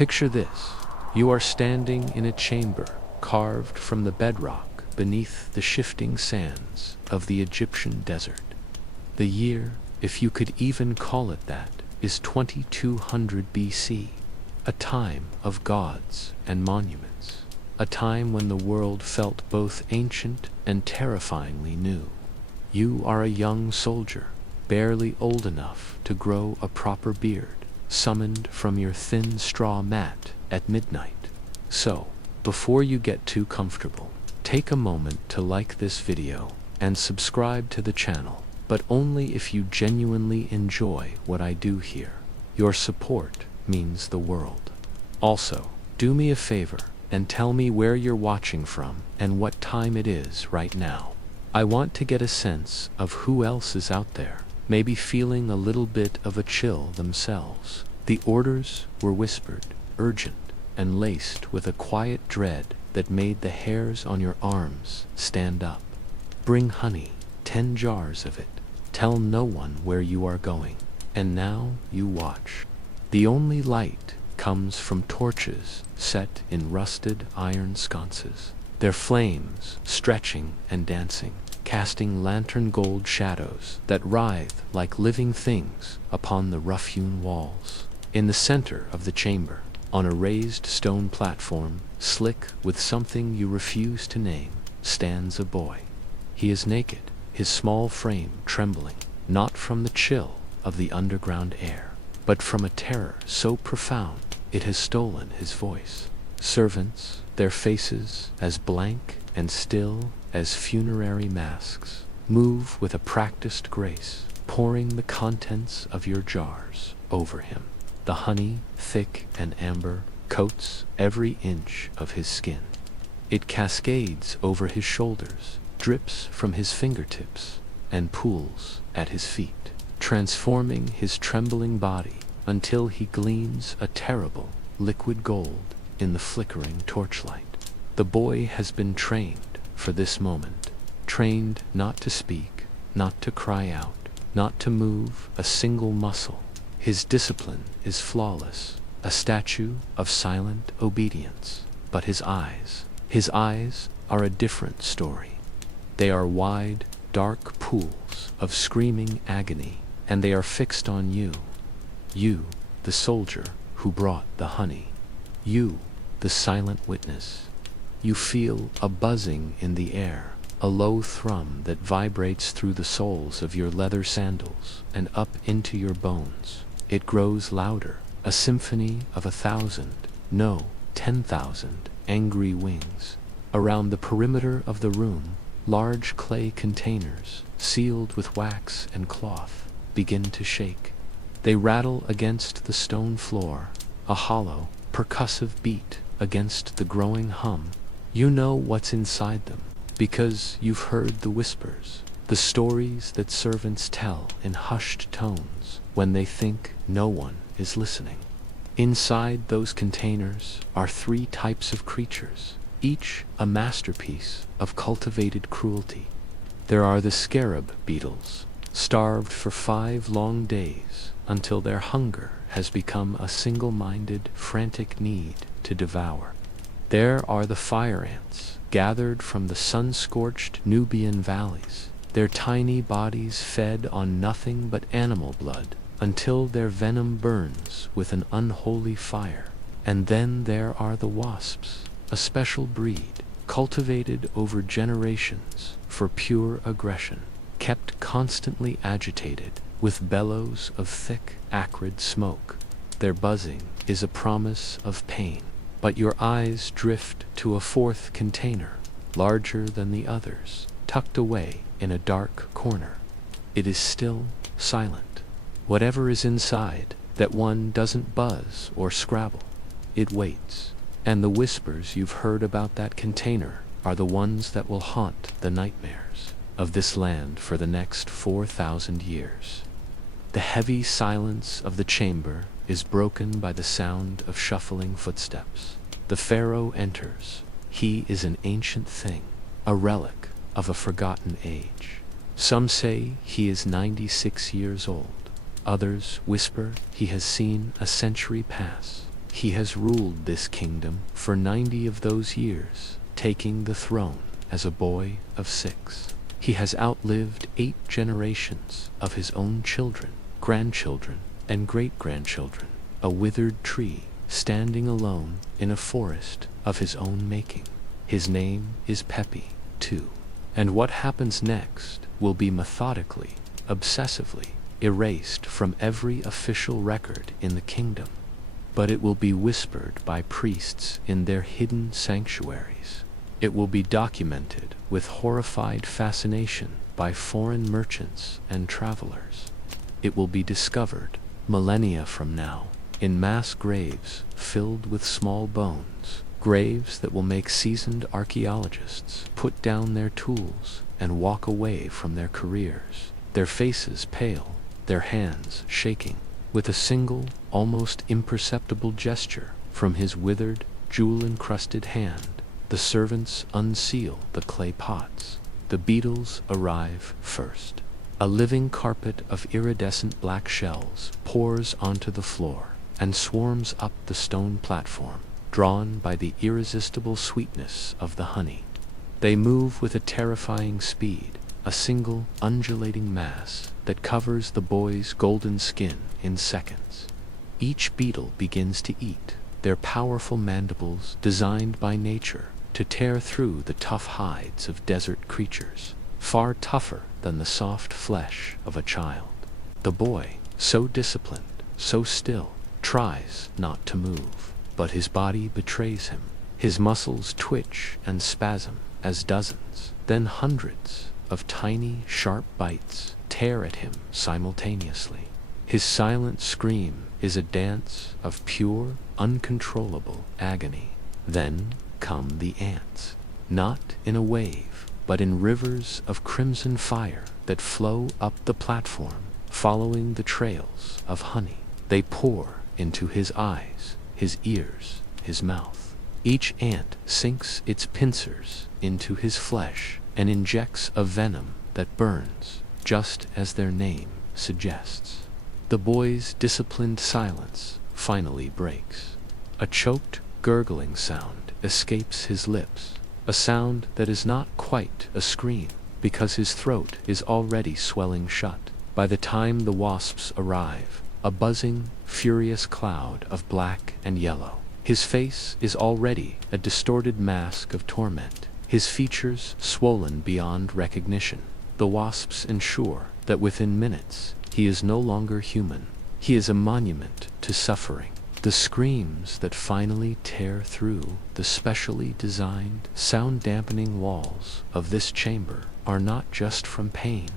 Picture this. You are standing in a chamber carved from the bedrock beneath the shifting sands of the Egyptian desert. The year, if you could even call it that, is 2200 BC, a time of gods and monuments, a time when the world felt both ancient and terrifyingly new. You are a young soldier, barely old enough to grow a proper beard, summoned from your thin straw mat at midnight. So, before you get too comfortable, take a moment to like this video and subscribe to the channel, but only if you genuinely enjoy what I do here. Your support means the world. Also, do me a favor and tell me where you're watching from and what time it is right now. I want to get a sense of who else is out there, maybe feeling a little bit of a chill themselves. The orders were whispered, urgent, and laced with a quiet dread that made the hairs on your arms stand up. Bring honey, 10 jars of it. Tell no one where you are going. And now you watch. The only light comes from torches set in rusted iron sconces, their flames stretching and dancing, casting lantern gold shadows that writhe like living things upon the rough-hewn walls. In the center of the chamber, on a raised stone platform, slick with something you refuse to name, stands a boy. He is naked, his small frame trembling, not from the chill of the underground air, but from a terror so profound it has stolen his voice. Servants, their faces as blank and still as funerary masks, move with a practiced grace, pouring the contents of your jars over him. The honey, thick and amber, coats every inch of his skin. It cascades over his shoulders, drips from his fingertips, and pools at his feet, transforming his trembling body until he gleams a terrible liquid gold in the flickering torchlight. The boy has been trained for this moment, trained not to speak, not to cry out, not to move a single muscle. His discipline is flawless, a statue of silent obedience. But his eyes are a different story. They are wide, dark pools of screaming agony, and they are fixed on you. You, the soldier who brought the honey. You, the silent witness. You feel a buzzing in the air, a low thrum that vibrates through the soles of your leather sandals and up into your bones. It grows louder, a symphony of 1,000, no, 10,000 angry wings. Around the perimeter of the room, large clay containers, sealed with wax and cloth, begin to shake. They rattle against the stone floor, a hollow, percussive beat against the growing hum. You know what's inside them, because you've heard the whispers, the stories that servants tell in hushed tones when they think no one is listening. Inside those containers are 3 types of creatures, each a masterpiece of cultivated cruelty. There are the scarab beetles, starved for 5 long days until their hunger has become a single-minded, frantic need to devour. There are the fire ants, gathered from the sun-scorched Nubian valleys, their tiny bodies fed on nothing but animal blood until their venom burns with an unholy fire. And then there are the wasps, a special breed, cultivated over generations for pure aggression, kept constantly agitated with bellows of thick, acrid smoke. Their buzzing is a promise of pain. But your eyes drift to a 4th container, larger than the others, tucked away in a dark corner. It is still silent. Whatever is inside, that one doesn't buzz or scrabble. It waits. And the whispers you've heard about that container are the ones that will haunt the nightmares of this land for the next 4,000 years. The heavy silence of the chamber is broken by the sound of shuffling footsteps. The Pharaoh enters. He is an ancient thing, a relic of a forgotten age. Some say he is 96 years old. Others whisper he has seen a century pass. He has ruled this kingdom for 90 of those years, taking the throne as a boy of 6. He has outlived 8 generations of his own children, grandchildren, and great-grandchildren, a withered tree standing alone in a forest of his own making. His name is Pepe, too. And what happens next will be methodically, obsessively, erased from every official record in the kingdom. But it will be whispered by priests in their hidden sanctuaries. It will be documented with horrified fascination by foreign merchants and travelers. It will be discovered, millennia from now, in mass graves filled with small bones, graves that will make seasoned archaeologists put down their tools and walk away from their careers, their faces pale, their hands shaking. With a single, almost imperceptible gesture from his withered, jewel-encrusted hand, the servants unseal the clay pots. The beetles arrive first. A living carpet of iridescent black shells pours onto the floor and swarms up the stone platform, drawn by the irresistible sweetness of the honey. They move with a terrifying speed, a single undulating mass that covers the boy's golden skin in seconds. Each beetle begins to eat, their powerful mandibles designed by nature to tear through the tough hides of desert creatures, far tougher than the soft flesh of a child. The boy, so disciplined, so still, tries not to move, but his body betrays him. His muscles twitch and spasm as dozens, then hundreds, of tiny, sharp bites tear at him simultaneously. His silent scream is a dance of pure, uncontrollable agony. Then come the ants, not in a wave, but in rivers of crimson fire that flow up the platform, following the trails of honey. They pour into his eyes, his ears, his mouth. Each ant sinks its pincers into his flesh and injects a venom that burns, just as their name suggests. The boy's disciplined silence finally breaks. A choked, gurgling sound escapes his lips, a sound that is not quite a scream, because his throat is already swelling shut. By the time the wasps arrive, a buzzing, furious cloud of black and yellow. His face is already a distorted mask of torment, his features swollen beyond recognition. The wasps ensure that within minutes he is no longer human. He is a monument to suffering. The screams that finally tear through the specially designed, sound-dampening walls of this chamber are not just from pain.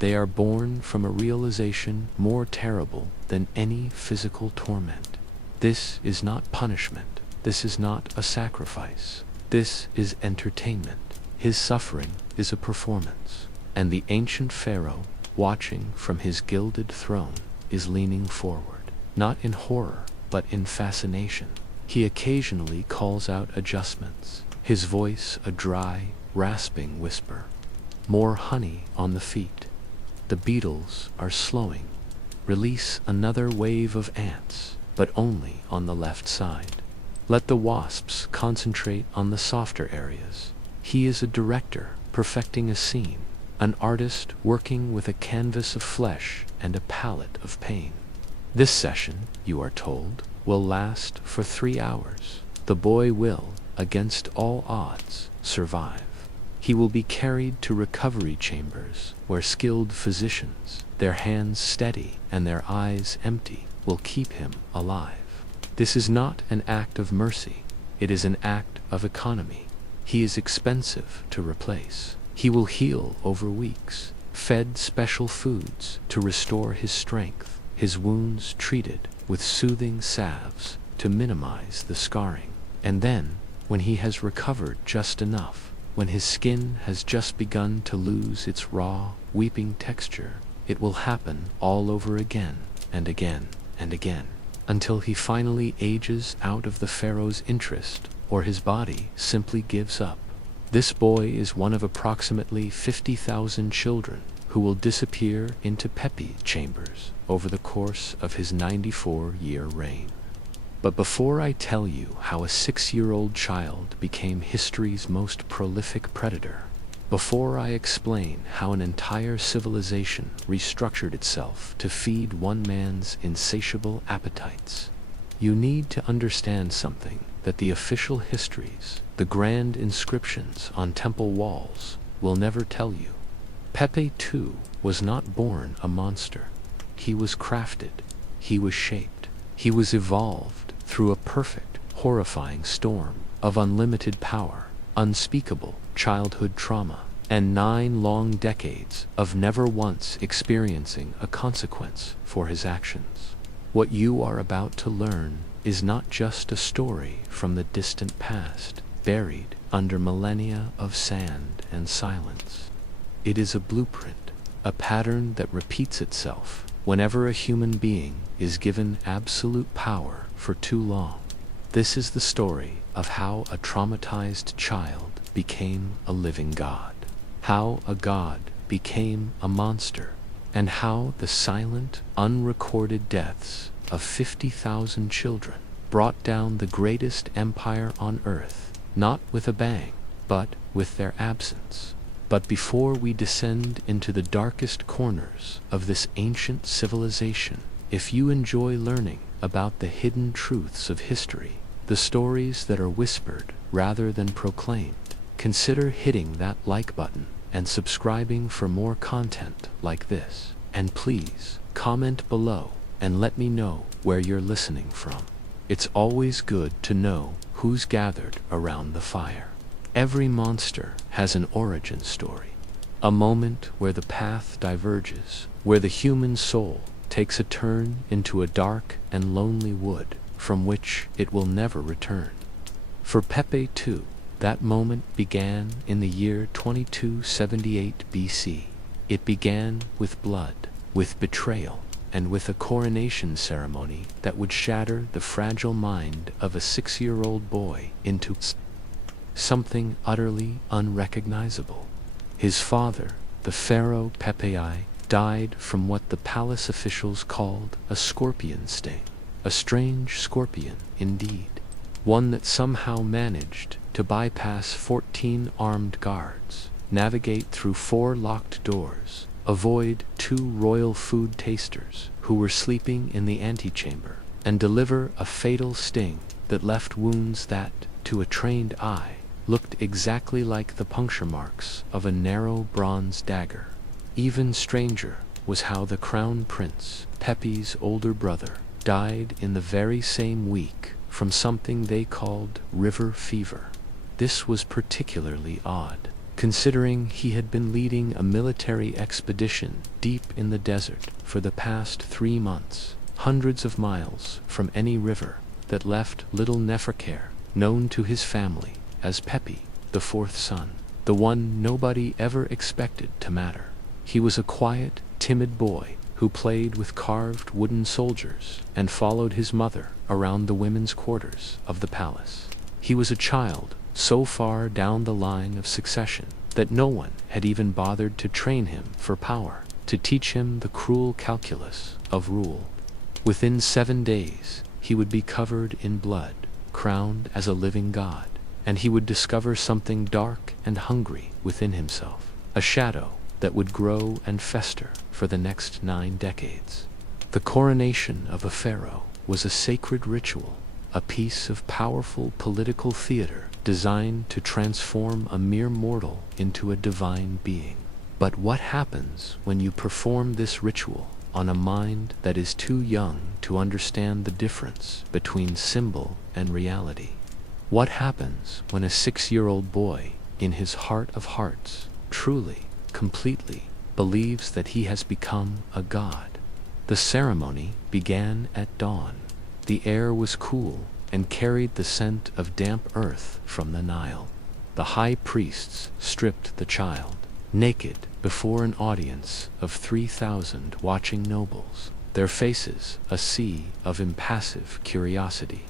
They are born from a realization more terrible than any physical torment. This is not punishment. This is not a sacrifice. This is entertainment. His suffering is a performance. And the ancient Pharaoh, watching from his gilded throne, is leaning forward, not in horror, but in fascination. He occasionally calls out adjustments, his voice a dry, rasping whisper. More honey on the feet. The beetles are slowing. Release another wave of ants, but only on the left side. Let the wasps concentrate on the softer areas. He is a director perfecting a scene, an artist working with a canvas of flesh and a palette of pain. This session, you are told, will last for 3 hours. The boy will, against all odds, survive. He will be carried to recovery chambers where skilled physicians, their hands steady and their eyes empty, will keep him alive. This is not an act of mercy. It is an act of economy. He is expensive to replace. He will heal over weeks, fed special foods to restore his strength, his wounds treated with soothing salves to minimize the scarring. And then, when he has recovered just enough, when his skin has just begun to lose its raw, weeping texture, it will happen all over again and again and again, until he finally ages out of the Pharaoh's interest, or his body simply gives up. This boy is one of approximately 50,000 children who will disappear into Pepe's chambers over the course of his 94-year reign. But before I tell you how a 6-year-old child became history's most prolific predator, before I explain how an entire civilization restructured itself to feed one man's insatiable appetites, you need to understand something that the official histories, the grand inscriptions on temple walls, will never tell you. Pepe, too, was not born a monster. He was crafted. He was shaped. He was evolved through a perfect, horrifying storm of unlimited power, unspeakable childhood trauma, and 9 long decades of never once experiencing a consequence for his actions. What you are about to learn is not just a story from the distant past, buried under millennia of sand and silence. It is a blueprint, a pattern that repeats itself whenever a human being is given absolute power for too long. This is the story of how a traumatized child became a living god, how a god became a monster, and how the silent, unrecorded deaths of 50,000 children brought down the greatest empire on earth, not with a bang, but with their absence. But before we descend into the darkest corners of this ancient civilization, if you enjoy learning about the hidden truths of history, the stories that are whispered rather than proclaimed, consider hitting that like button and subscribing for more content like this. And please, comment below and let me know where you're listening from. It's always good to know who's gathered around the fire. Every monster has an origin story, a moment where the path diverges, where the human soul takes a turn into a dark and lonely wood from which it will never return. For Pepe too, that moment began in the year 2278 BC. It began with blood, with betrayal, and with a coronation ceremony that would shatter the fragile mind of a 6-year-old boy into something utterly unrecognizable. His father, the pharaoh Pepe, died from what the palace officials called a scorpion sting. A strange scorpion indeed, one that somehow managed to bypass 14 armed guards, navigate through 4 locked doors, avoid 2 royal food tasters who were sleeping in the antechamber, and deliver a fatal sting that left wounds that, to a trained eye, looked exactly like the puncture marks of a narrow bronze dagger. Even stranger was how the crown prince, Pepe's older brother, died in the very same week from something they called river fever. This was particularly odd, considering he had been leading a military expedition deep in the desert for the past 3 months, hundreds of miles from any river, that left little Neferker, known to his family as Pepe, the 4th son, the one nobody ever expected to matter. He was a quiet, timid boy who played with carved wooden soldiers and followed his mother around the women's quarters of the palace. He was a child so far down the line of succession that no one had even bothered to train him for power, to teach him the cruel calculus of rule. Within 7 days, he would be covered in blood, crowned as a living god, and he would discover something dark and hungry within himself, a shadow that would grow and fester for the next 9 decades. The coronation of a pharaoh was a sacred ritual, a piece of powerful political theater designed to transform a mere mortal into a divine being. But what happens when you perform this ritual on a mind that is too young to understand the difference between symbol and reality? What happens when a 6-year-old boy, in his heart of hearts, truly, completely, believes that he has become a god? The ceremony began at dawn. The air was cool and carried the scent of damp earth from the Nile. The high priests stripped the child, naked, before an audience of 3,000 watching nobles, their faces a sea of impassive curiosity.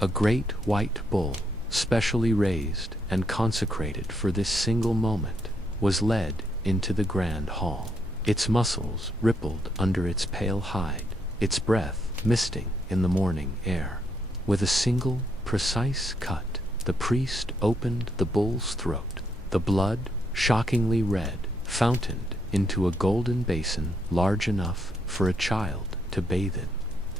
A great white bull, specially raised and consecrated for this single moment, was led into the grand hall. Its muscles rippled under its pale hide, its breath misting in the morning air. With a single, precise cut, the priest opened the bull's throat. The blood, shockingly red, fountained into a golden basin large enough for a child to bathe in.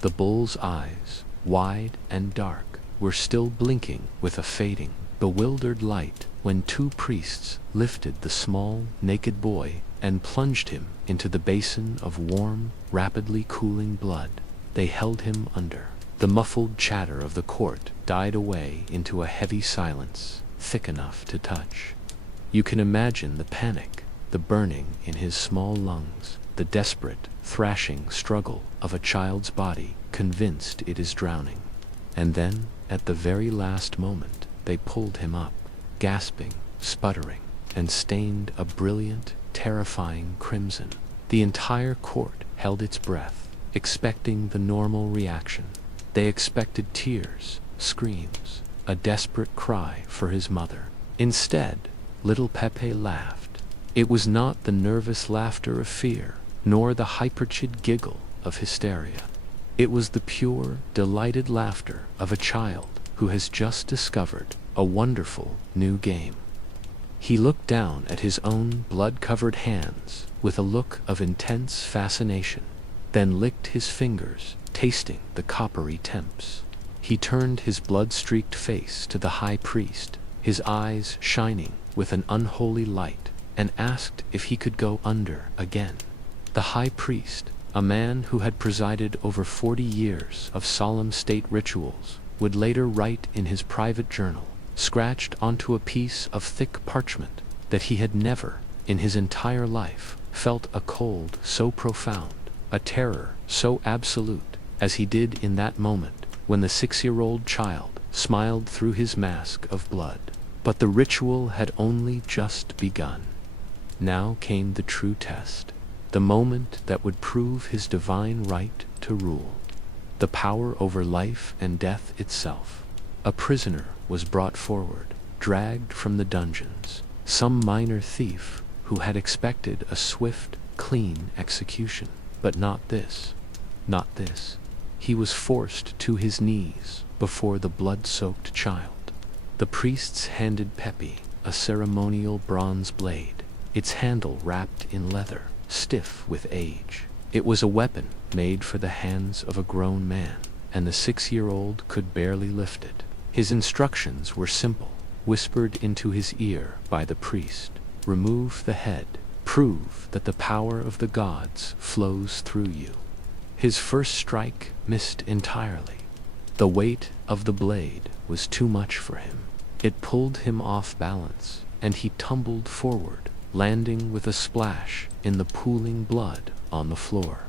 The bull's eyes, wide and dark, were still blinking with a fading, bewildered light when two priests lifted the small, naked boy and plunged him into the basin of warm, rapidly cooling blood. They held him under. The muffled chatter of the court died away into a heavy silence, thick enough to touch. You can imagine the panic, the burning in his small lungs, the desperate, thrashing struggle of a child's body convinced it is drowning. And then, at the very last moment, they pulled him up, gasping, sputtering, and stained a brilliant, terrifying crimson. The entire court held its breath, expecting the normal reaction. They expected tears, screams, a desperate cry for his mother. Instead, little Pepe laughed. It was not the nervous laughter of fear, nor the hyperchid giggle of hysteria. It was the pure, delighted laughter of a child who has just discovered a wonderful new game. He looked down at his own blood-covered hands with a look of intense fascination, then licked his fingers, tasting the coppery temps. He turned his blood-streaked face to the high priest, his eyes shining with an unholy light, and asked if he could go under again. The high priest, a man who had presided over 40 years of solemn state rituals, would later write in his private journal, scratched onto a piece of thick parchment, that he had never, in his entire life, felt a cold so profound, a terror so absolute, as he did in that moment when the 6-year-old child smiled through his mask of blood. But the ritual had only just begun. Now came the true test, the moment that would prove his divine right to rule, the power over life and death itself. A prisoner was brought forward, dragged from the dungeons, some minor thief who had expected a swift, clean execution. But not this. Not this. He was forced to his knees before the blood-soaked child. The priests handed Pepe a ceremonial bronze blade, its handle wrapped in leather, stiff with age. It was a weapon made for the hands of a grown man, and the 6-year-old could barely lift it. His instructions were simple, whispered into his ear by the priest. Remove the head. Prove that the power of the gods flows through you. His first strike missed entirely. The weight of the blade was too much for him. It pulled him off balance, and he tumbled forward, landing with a splash in the pooling blood on the floor.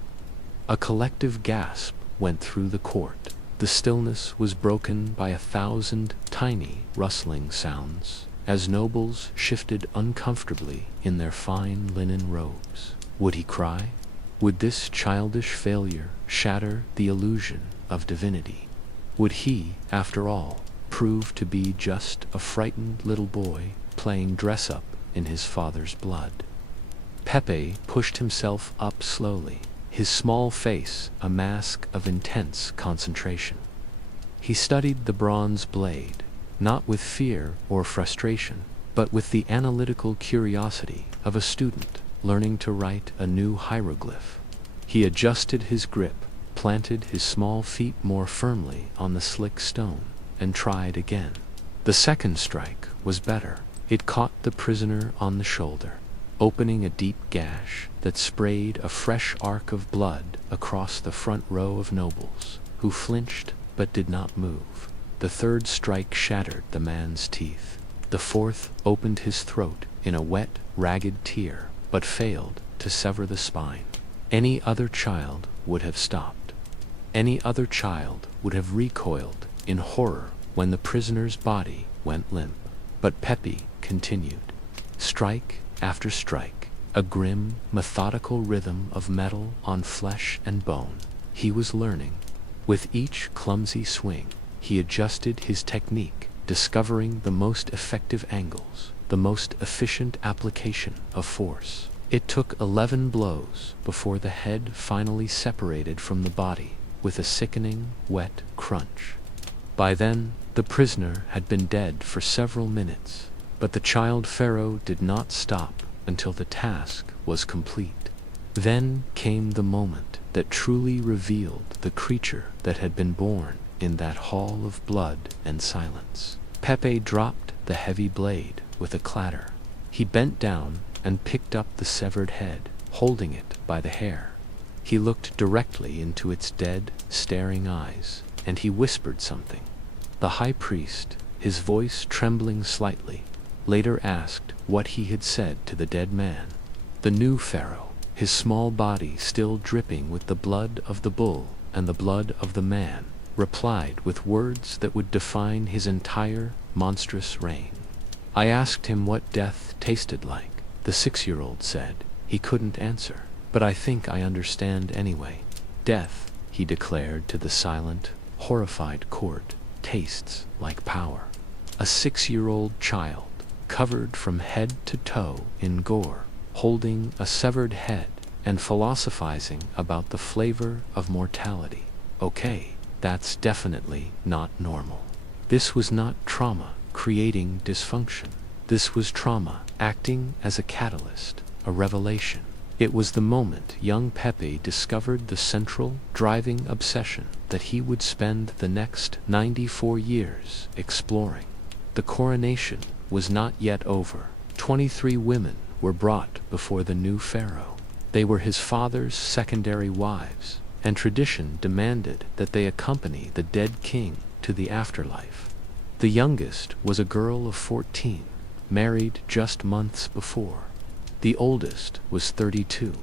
A collective gasp went through the court. The stillness was broken by 1,000 tiny rustling sounds, as nobles shifted uncomfortably in their fine linen robes. Would he cry? Would this childish failure shatter the illusion of divinity? Would he, after all, prove to be just a frightened little boy playing dress-up in his father's blood? Pepe pushed himself up slowly, his small face a mask of intense concentration. He studied the bronze blade, not with fear or frustration, but with the analytical curiosity of a student learning to write a new hieroglyph. He adjusted his grip, planted his small feet more firmly on the slick stone, and tried again. The second strike was better. It caught the prisoner on the shoulder, opening a deep gash that sprayed a fresh arc of blood across the front row of nobles, who flinched but did not move. The third strike shattered the man's teeth. The fourth opened his throat in a wet, ragged tear, but failed to sever the spine. Any other child would have stopped. Any other child would have recoiled in horror when the prisoner's body went limp. But Pepe continued, strike after strike, a grim, methodical rhythm of metal on flesh and bone. He was learning. With each clumsy swing, he adjusted his technique, discovering the most effective angles, the most efficient application of force. It took 11 blows before the head finally separated from the body with a sickening, wet crunch. By then, the prisoner had been dead for several minutes, but the child pharaoh did not stop until the task was complete. Then came the moment that truly revealed the creature that had been born in that hall of blood and silence. Pepe dropped the heavy blade with a clatter. He bent down and picked up the severed head, holding it by the hair. He looked directly into its dead, staring eyes, and he whispered something. The high priest, his voice trembling slightly, later asked what he had said to the dead man. The new pharaoh, his small body still dripping with the blood of the bull and the blood of the man, replied with words that would define his entire monstrous reign. I asked him what death tasted like. The 6-year-old said. He couldn't answer. But I think I understand anyway. Death, he declared to the silent, horrified court, tastes like power. A 6-year-old child, covered from head to toe in gore, holding a severed head and philosophizing about the flavor of mortality. Okay, that's definitely not normal. This was not trauma creating dysfunction. This was trauma acting as a catalyst, a revelation. It was the moment young Pepe discovered the central, driving obsession that he would spend the next 94 years exploring. The coronation was not yet over. 23 women were brought before the new pharaoh. They were his father's secondary wives, and tradition demanded that they accompany the dead king to the afterlife. The youngest was a girl of 14, married just months before. The oldest was 32,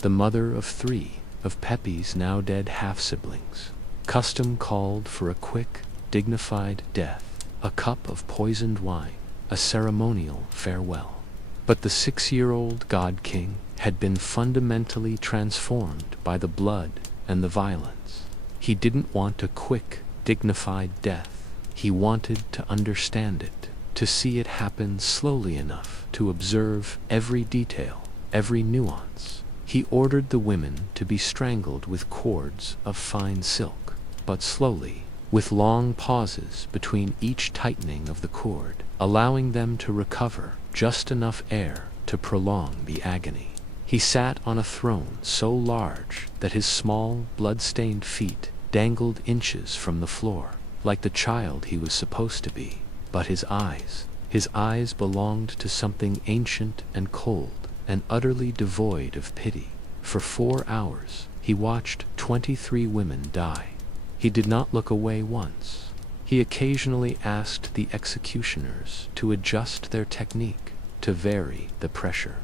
the mother of 3 of Pepe's now dead half-siblings. Custom called for a quick, dignified death, a cup of poisoned wine, a ceremonial farewell. But the 6-year-old God King had been fundamentally transformed by the blood and the violence. He didn't want a quick, dignified death. He wanted to understand it, to see it happen slowly enough to observe every detail, every nuance. He ordered the women to be strangled with cords of fine silk, but slowly, with long pauses between each tightening of the cord, allowing them to recover just enough air to prolong the agony. He sat on a throne so large that his small, blood-stained feet dangled inches from the floor, like the child he was supposed to be. But his eyes belonged to something ancient and cold, and utterly devoid of pity. For 4 hours, he watched 23 women die. He did not look away once. He occasionally asked the executioners to adjust their technique, to vary the pressure,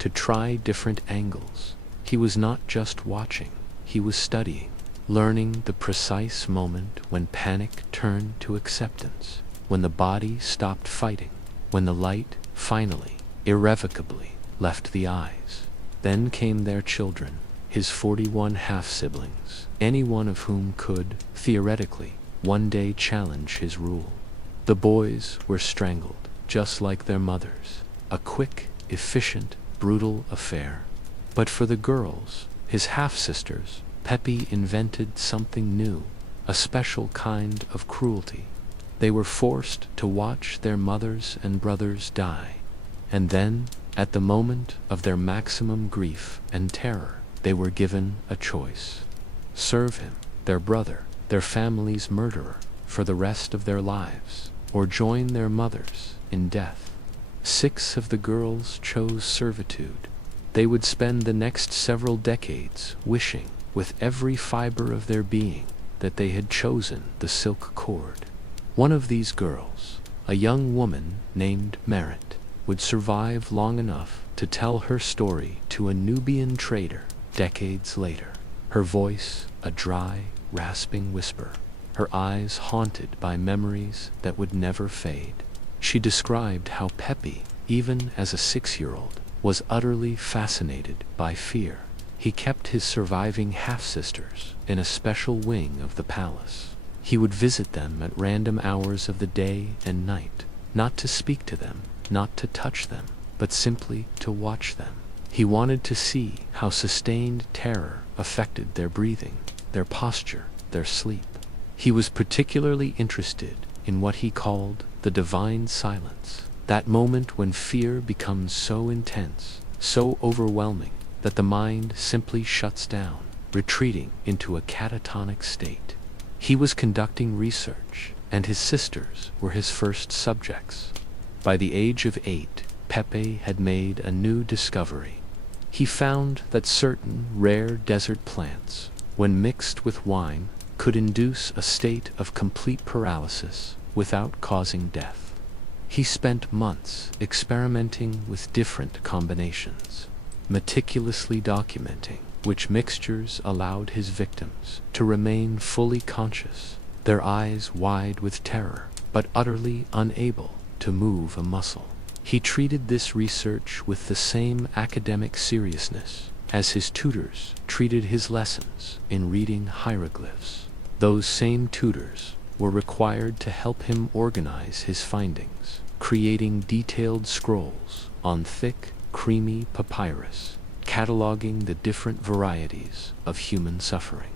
to try different angles. He was not just watching, he was studying, learning the precise moment when panic turned to acceptance, when the body stopped fighting, when the light finally, irrevocably, left the eyes. Then came their children, his 41 half-siblings, any one of whom could, theoretically, one day challenge his rule. The boys were strangled, just like their mothers, a quick, efficient, brutal affair. But for the girls, his half-sisters, Pepe invented something new, a special kind of cruelty. They were forced to watch their mothers and brothers die, and then, at the moment of their maximum grief and terror, they were given a choice. Serve him, their brother, their family's murderer, for the rest of their lives, or join their mothers in death. 6 of the girls chose servitude. They would spend the next several decades wishing, with every fiber of their being, that they had chosen the silk cord. One of these girls, a young woman named Merit, would survive long enough to tell her story to a Nubian trader decades later. Her voice a dry, rasping whisper, her eyes haunted by memories that would never fade. She described how Pepe, even as a 6-year-old, was utterly fascinated by fear. He kept his surviving half-sisters in a special wing of the palace. He would visit them at random hours of the day and night, not to speak to them, not to touch them, but simply to watch them. He wanted to see how sustained terror affected their breathing, their posture, their sleep. He was particularly interested in what he called the divine silence, that moment when fear becomes so intense, so overwhelming, that the mind simply shuts down, retreating into a catatonic state. He was conducting research, and his sisters were his first subjects. By the age of 8, Pepe had made a new discovery. He found that certain rare desert plants, when mixed with wine, could induce a state of complete paralysis without causing death. He spent months experimenting with different combinations, meticulously documenting which mixtures allowed his victims to remain fully conscious, their eyes wide with terror, but utterly unable to move a muscle. He treated this research with the same academic seriousness as his tutors treated his lessons in reading hieroglyphs. Those same tutors were required to help him organize his findings, creating detailed scrolls on thick, creamy papyrus, cataloging the different varieties of human suffering.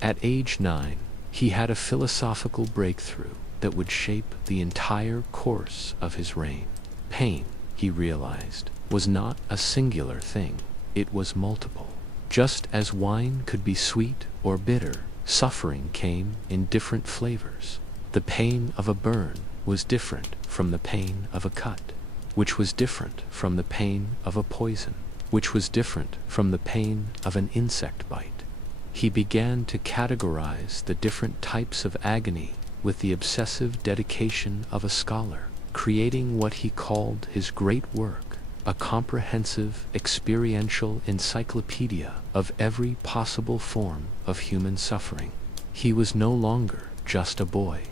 At age 9, he had a philosophical breakthrough that would shape the entire course of his reign. Pain, he realized, was not a singular thing, it was multiple. Just as wine could be sweet or bitter, suffering came in different flavors. The pain of a burn was different from the pain of a cut, which was different from the pain of a poison, which was different from the pain of an insect bite. He began to categorize the different types of agony with the obsessive dedication of a scholar, creating what he called his great work, a comprehensive experiential encyclopedia of every possible form of human suffering. He was no longer just a boy.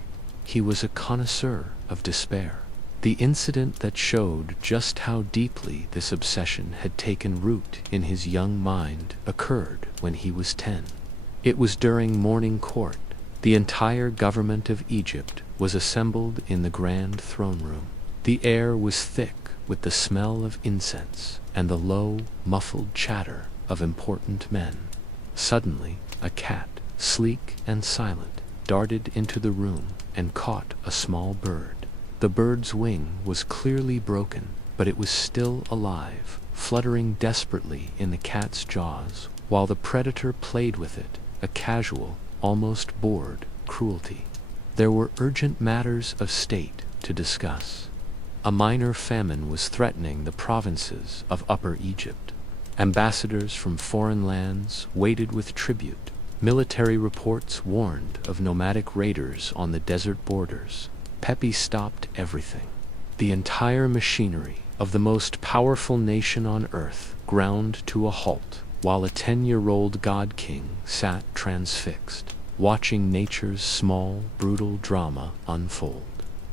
He was a connoisseur of despair. The incident that showed just how deeply this obsession had taken root in his young mind occurred when he was 10. It was during morning court. The entire government of Egypt was assembled in the grand throne room. The air was thick with the smell of incense and the low, muffled chatter of important men. Suddenly, a cat, sleek and silent, darted into the room and caught a small bird. The bird's wing was clearly broken, but it was still alive, fluttering desperately in the cat's jaws, while the predator played with it, a casual, almost bored cruelty. There were urgent matters of state to discuss. A minor famine was threatening the provinces of Upper Egypt. Ambassadors from foreign lands waited with tribute. Military reports warned of nomadic raiders on the desert borders. Pepe stopped everything. The entire machinery of the most powerful nation on earth ground to a halt, while a 10-year-old god-king sat transfixed, watching nature's small, brutal drama unfold.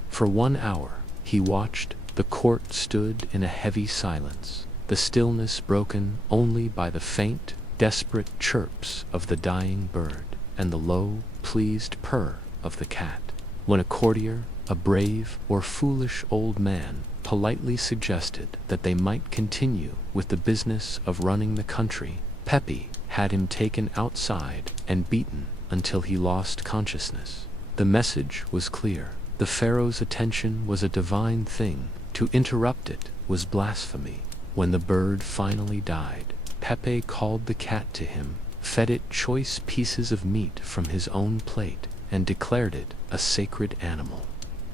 For 1 hour, he watched. The court stood in a heavy silence, the stillness broken only by the faint, desperate chirps of the dying bird and the low, pleased purr of the cat. When a courtier, a brave or foolish old man, politely suggested that they might continue with the business of running the country, Pepe had him taken outside and beaten until he lost consciousness. The message was clear. The Pharaoh's attention was a divine thing. To interrupt it was blasphemy. When the bird finally died, Pepe called the cat to him, fed it choice pieces of meat from his own plate, and declared it a sacred animal.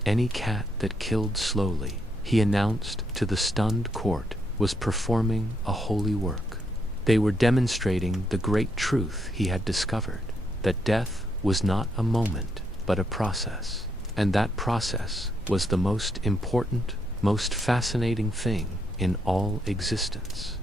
Any cat that killed slowly, he announced to the stunned court, was performing a holy work. They were demonstrating the great truth he had discovered, that death was not a moment, but a process. And that process was the most important, most fascinating thing in all existence.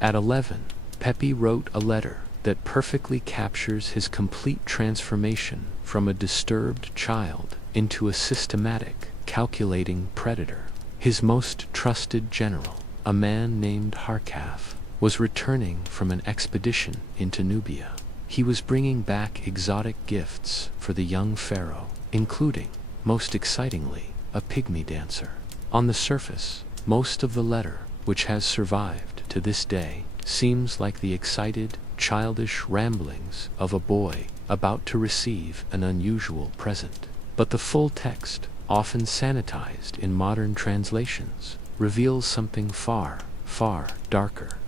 At 11, Pepe wrote a letter that perfectly captures his complete transformation from a disturbed child into a systematic, calculating predator. His most trusted general, a man named Harkaf, was returning from an expedition into Nubia. He was bringing back exotic gifts for the young pharaoh, including, most excitingly, a pygmy dancer. On the surface, most of the letter, which has survived to this day, seems like the excited, childish ramblings of a boy about to receive an unusual present. But the full text, often sanitized in modern translations, reveals something far, far darker.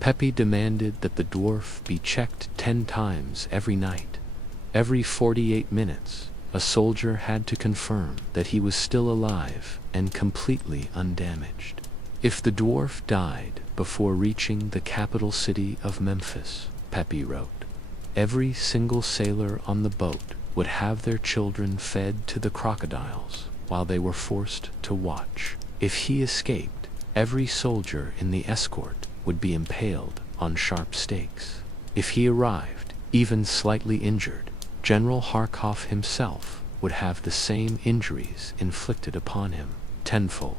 Pepe demanded that the dwarf be checked 10 times every night. Every 48 minutes, a soldier had to confirm that he was still alive and completely undamaged. If the dwarf died before reaching the capital city of Memphis, Pepe wrote, every single sailor on the boat would have their children fed to the crocodiles while they were forced to watch. If he escaped, every soldier in the escort would be impaled on sharp stakes. If he arrived, even slightly injured, General Harkov himself would have the same injuries inflicted upon him, tenfold.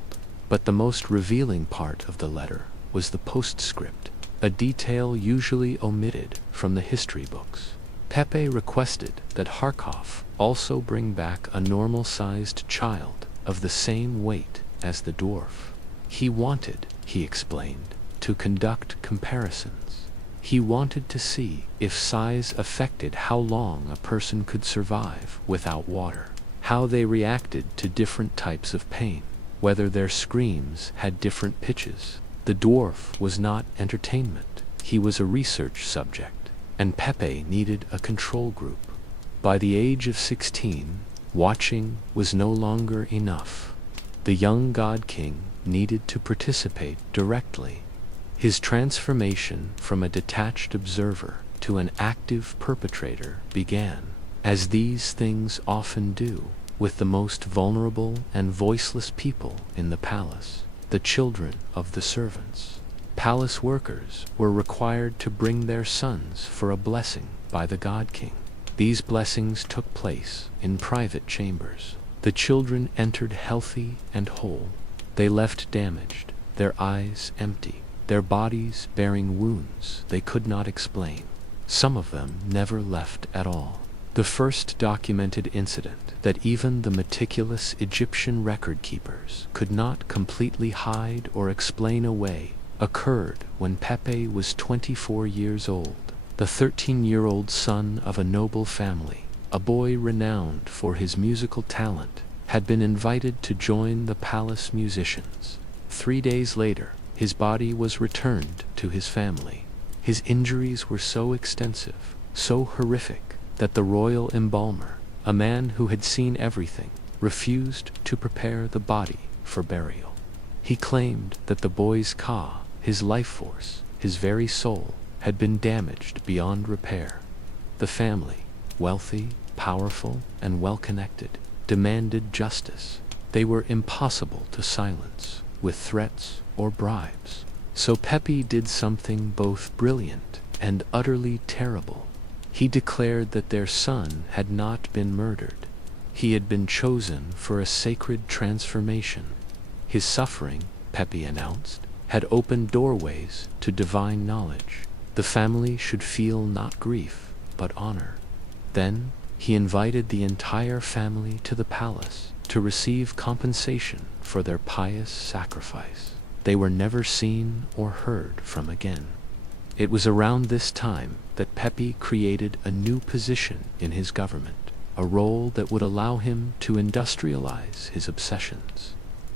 But the most revealing part of the letter was the postscript, a detail usually omitted from the history books. Pepe requested that Harkov also bring back a normal-sized child of the same weight as the dwarf. He wanted, he explained, to conduct comparisons. He wanted to see if size affected how long a person could survive without water, how they reacted to different types of pain, whether their screams had different pitches. The dwarf was not entertainment. He was a research subject, and Pepe needed a control group. By the age of 16, watching was no longer enough. The young God King needed to participate directly. His transformation from a detached observer to an active perpetrator began, as these things often do, with the most vulnerable and voiceless people in the palace, the children of the servants. Palace workers were required to bring their sons for a blessing by the God King. These blessings took place in private chambers. The children entered healthy and whole. They left damaged, their eyes empty, their bodies bearing wounds they could not explain. Some of them never left at all. The first documented incident that even the meticulous Egyptian record keepers could not completely hide or explain away occurred when Pepe was 24 years old, the 13-year-old son of a noble family. A boy renowned for his musical talent had been invited to join the palace musicians. 3 days later, his body was returned to his family. His injuries were so extensive, so horrific, that the royal embalmer, a man who had seen everything, refused to prepare the body for burial. He claimed that the boy's ka, his life force, his very soul, had been damaged beyond repair. The family, wealthy, powerful, and well-connected, demanded justice. They were impossible to silence with threats or bribes. So Pepe did something both brilliant and utterly terrible. He declared that their son had not been murdered. He had been chosen for a sacred transformation. His suffering, Pepe announced, had opened doorways to divine knowledge. The family should feel not grief, but honor. Then, he invited the entire family to the palace to receive compensation for their pious sacrifice. They were never seen or heard from again. It was around this time that Pepe created a new position in his government, a role that would allow him to industrialize his obsessions.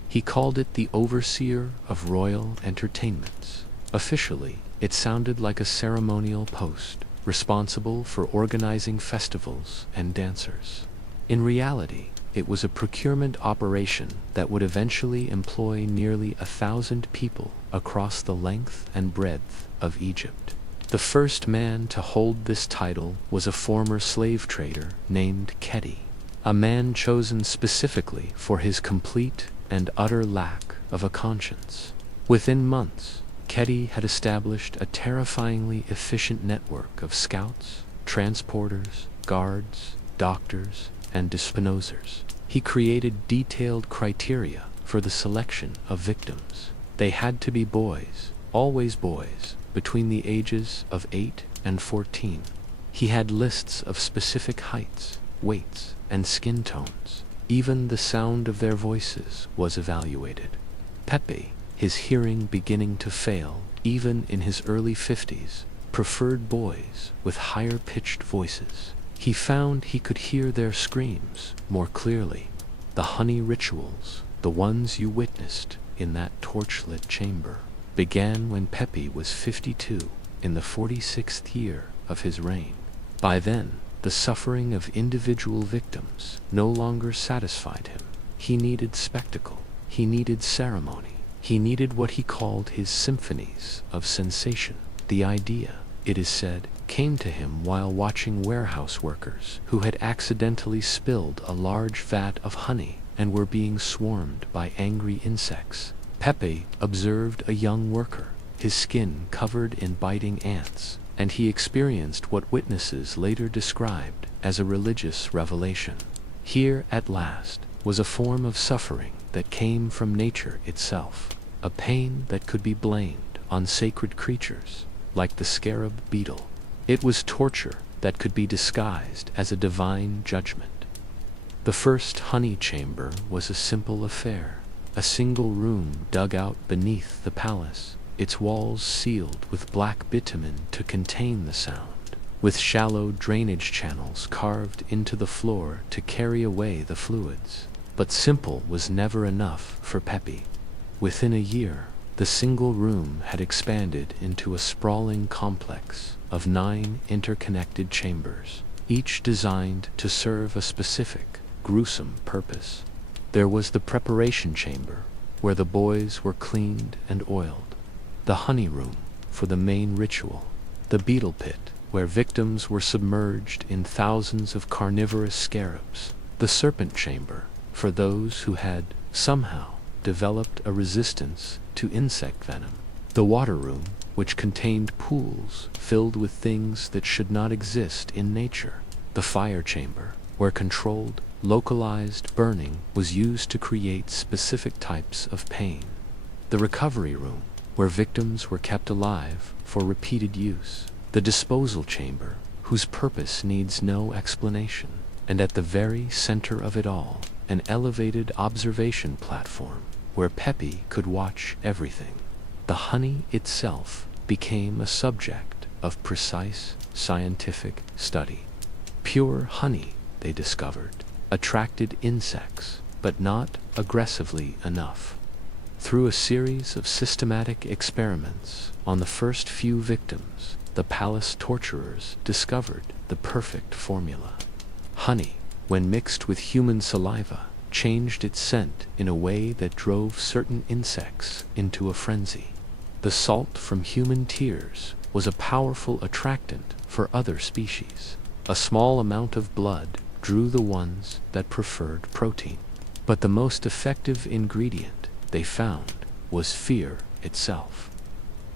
He called it the Overseer of Royal Entertainments. Officially, it sounded like a ceremonial post, responsible for organizing festivals and dancers. In reality, it was a procurement operation that would eventually employ nearly 1,000 people across the length and breadth of Egypt. The first man to hold this title was a former slave trader named Kedi, a man chosen specifically for his complete and utter lack of a conscience. Within months, Kedi had established a terrifyingly efficient network of scouts, transporters, guards, doctors, and disposers. He created detailed criteria for the selection of victims. They had to be boys, always boys, between the ages of 8 and 14. He had lists of specific heights, weights, and skin tones. Even the sound of their voices was evaluated. Pepe, his hearing beginning to fail even in his early 50s, preferred boys with higher-pitched voices. He found he could hear their screams more clearly. The honey rituals, the ones you witnessed in that torchlit chamber, began when Pepe was 52, in the 46th year of his reign. By then, the suffering of individual victims no longer satisfied him. He needed spectacle. He needed ceremony. He needed what he called his symphonies of sensation. The idea, it is said, came to him while watching warehouse workers who had accidentally spilled a large vat of honey and were being swarmed by angry insects. Pepe observed a young worker, his skin covered in biting ants, and he experienced what witnesses later described as a religious revelation. Here, at last, was a form of suffering that came from nature itself, a pain that could be blamed on sacred creatures, like the scarab beetle. It was torture that could be disguised as a divine judgment. The first honey chamber was a simple affair, a single room dug out beneath the palace, its walls sealed with black bitumen to contain the sound, with shallow drainage channels carved into the floor to carry away the fluids. But simple was never enough for Pepe. Within a year, the single room had expanded into a sprawling complex of 9 interconnected chambers, each designed to serve a specific, gruesome purpose. There was the preparation chamber, where the boys were cleaned and oiled; the honey room, for the main ritual; the beetle pit, where victims were submerged in thousands of carnivorous scarabs; the serpent chamber, for those who had, somehow, developed a resistance to insect venom; the water room, which contained pools filled with things that should not exist in nature; the fire chamber, where controlled, localized burning was used to create specific types of pain; the recovery room, where victims were kept alive for repeated use; the disposal chamber, whose purpose needs no explanation; and at the very center of it all, an elevated observation platform where Pepe could watch everything. The honey itself became a subject of precise scientific study. Pure honey, they discovered, attracted insects, but not aggressively enough. Through a series of systematic experiments on the first few victims, the palace torturers discovered the perfect formula. Honey, when mixed with human saliva, changed its scent in a way that drove certain insects into a frenzy. The salt from human tears was a powerful attractant for other species. A small amount of blood drew the ones that preferred protein. But the most effective ingredient, they found, was fear itself.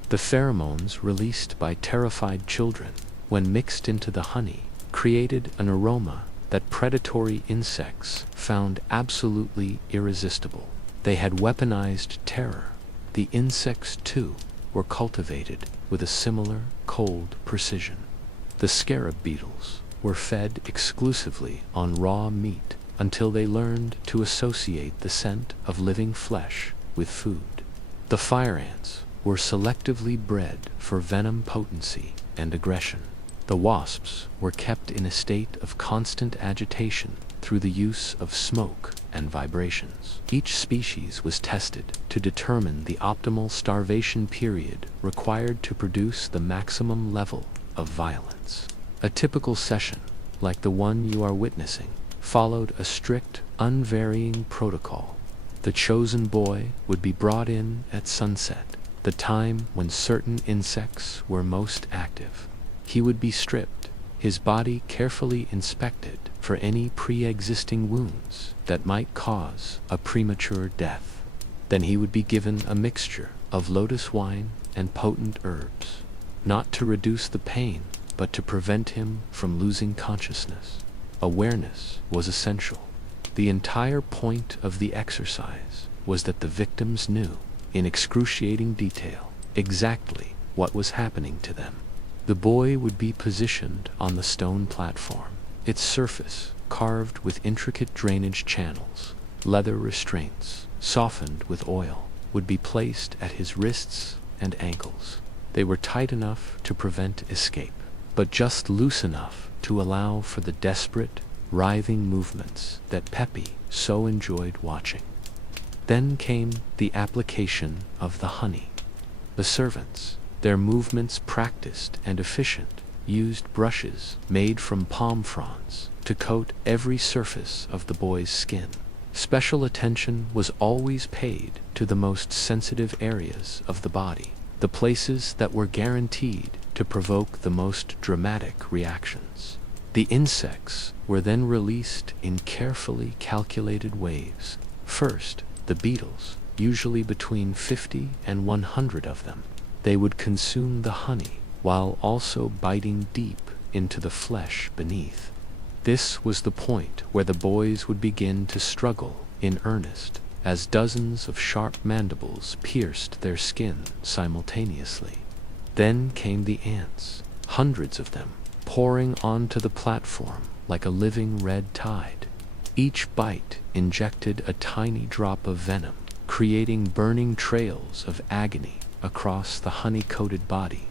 The pheromones released by terrified children, when mixed into the honey, created an aroma that predatory insects found absolutely irresistible. They had weaponized terror. The insects, too, were cultivated with a similar cold precision. The scarab beetles were fed exclusively on raw meat until they learned to associate the scent of living flesh with food. The fire ants were selectively bred for venom potency and aggression. The wasps were kept in a state of constant agitation through the use of smoke and vibrations. Each species was tested to determine the optimal starvation period required to produce the maximum level of violence. A typical session, like the one you are witnessing, followed a strict, unvarying protocol. The chosen boy would be brought in at sunset, the time when certain insects were most active. He would be stripped, his body carefully inspected for any pre-existing wounds that might cause a premature death. Then he would be given a mixture of lotus wine and potent herbs, not to reduce the pain, but to prevent him from losing consciousness. Awareness was essential. The entire point of the exercise was that the victims knew, in excruciating detail, exactly what was happening to them. The boy would be positioned on the stone platform, its surface carved with intricate drainage channels. Leather restraints, softened with oil, would be placed at his wrists and ankles. They were tight enough to prevent escape. but just loose enough to allow for the desperate, writhing movements that Peppy so enjoyed watching. Then came the application of the honey. The servants, their movements practiced and efficient, used brushes made from palm fronds to coat every surface of the boy's skin. Special attention was always paid to the most sensitive areas of the body, the places that were guaranteed to provoke the most dramatic reactions. The insects were then released in carefully calculated waves. First, the beetles, usually between 50 and 100 of them. They would consume the honey while also biting deep into the flesh beneath. This was the point where the boys would begin to struggle in earnest, as dozens of sharp mandibles pierced their skin simultaneously. Then came the ants, hundreds of them, pouring onto the platform like a living red tide. Each bite injected a tiny drop of venom, creating burning trails of agony across the honey-coated body.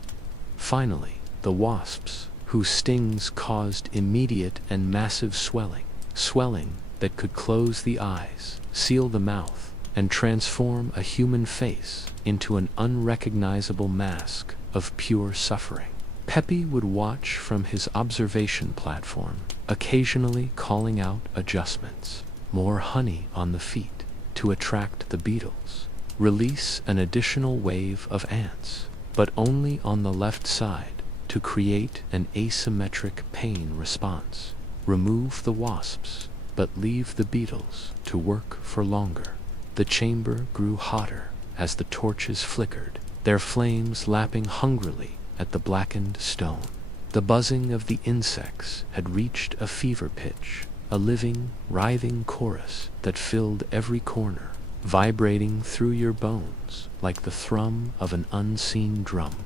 Finally, the wasps, whose stings caused immediate and massive swelling that could close the eyes, seal the mouth, and transform a human face into an unrecognizable mask of pure suffering. Peppy would watch from his observation platform, occasionally calling out adjustments. More honey on the feet to attract the beetles. Release an additional wave of ants, but only on the left side to create an asymmetric pain response. Remove the wasps, but leave the beetles to work for longer. The chamber grew hotter as the torches flickered, their flames lapping hungrily at the blackened stone. The buzzing of the insects had reached a fever pitch, a living, writhing chorus that filled every corner, vibrating through your bones like the thrum of an unseen drum.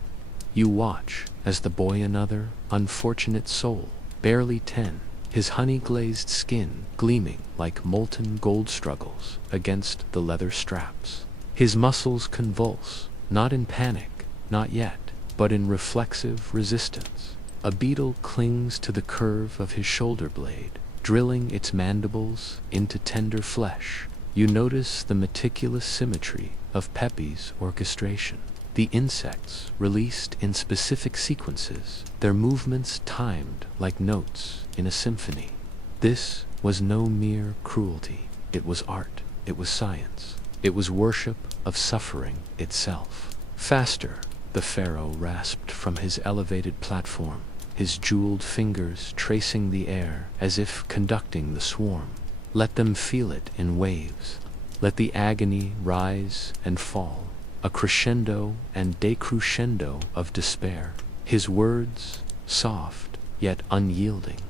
You watch as the boy, another unfortunate soul, barely 10, his honey-glazed skin gleaming like molten gold, struggles against the leather straps. His muscles convulse, not in panic, not yet, but in reflexive resistance. A beetle clings to the curve of his shoulder blade, drilling its mandibles into tender flesh. You notice the meticulous symmetry of Peppy's orchestration. The insects released in specific sequences, their movements timed like notes in a symphony. This was no mere cruelty. It was art. It was science. It was worship of suffering itself. Faster, the Pharaoh rasped from his elevated platform, his jeweled fingers tracing the air as if conducting the swarm. Let them feel it in waves. Let the agony rise and fall, a crescendo and decrescendo of despair. His words, soft yet unyielding,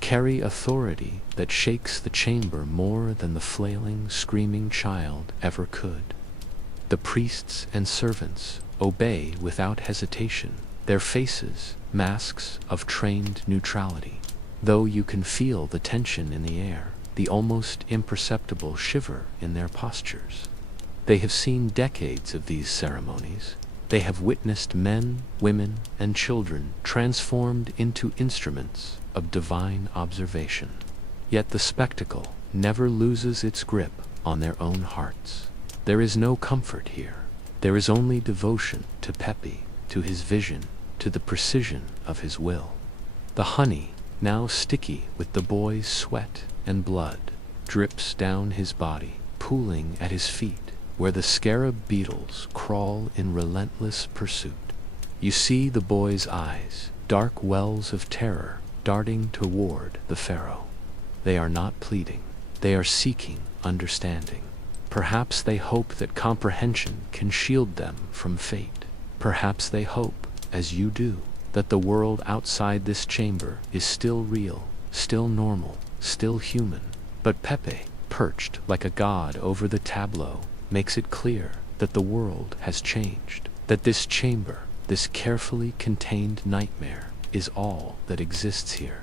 carry authority that shakes the chamber more than the flailing, screaming child ever could. The priests and servants obey without hesitation, their faces masks of trained neutrality. Though you can feel the tension in the air, the almost imperceptible shiver in their postures. They have seen decades of these ceremonies. They have witnessed men, women, and children transformed into instruments of divine observation. Yet the spectacle never loses its grip on their own hearts. There is no comfort here. There is only devotion to Peppy, to his vision, to the precision of his will. The honey, now sticky with the boy's sweat and blood, drips down his body, pooling at his feet, where the scarab beetles crawl in relentless pursuit. You see the boy's eyes, dark wells of terror, darting toward the Pharaoh. They are not pleading. They are seeking understanding. Perhaps they hope that comprehension can shield them from fate. Perhaps they hope, as you do, that the world outside this chamber is still real, still normal, still human. But Pepe, perched like a god over the tableau, makes it clear that the world has changed, that this chamber, this carefully contained nightmare, is all that exists here,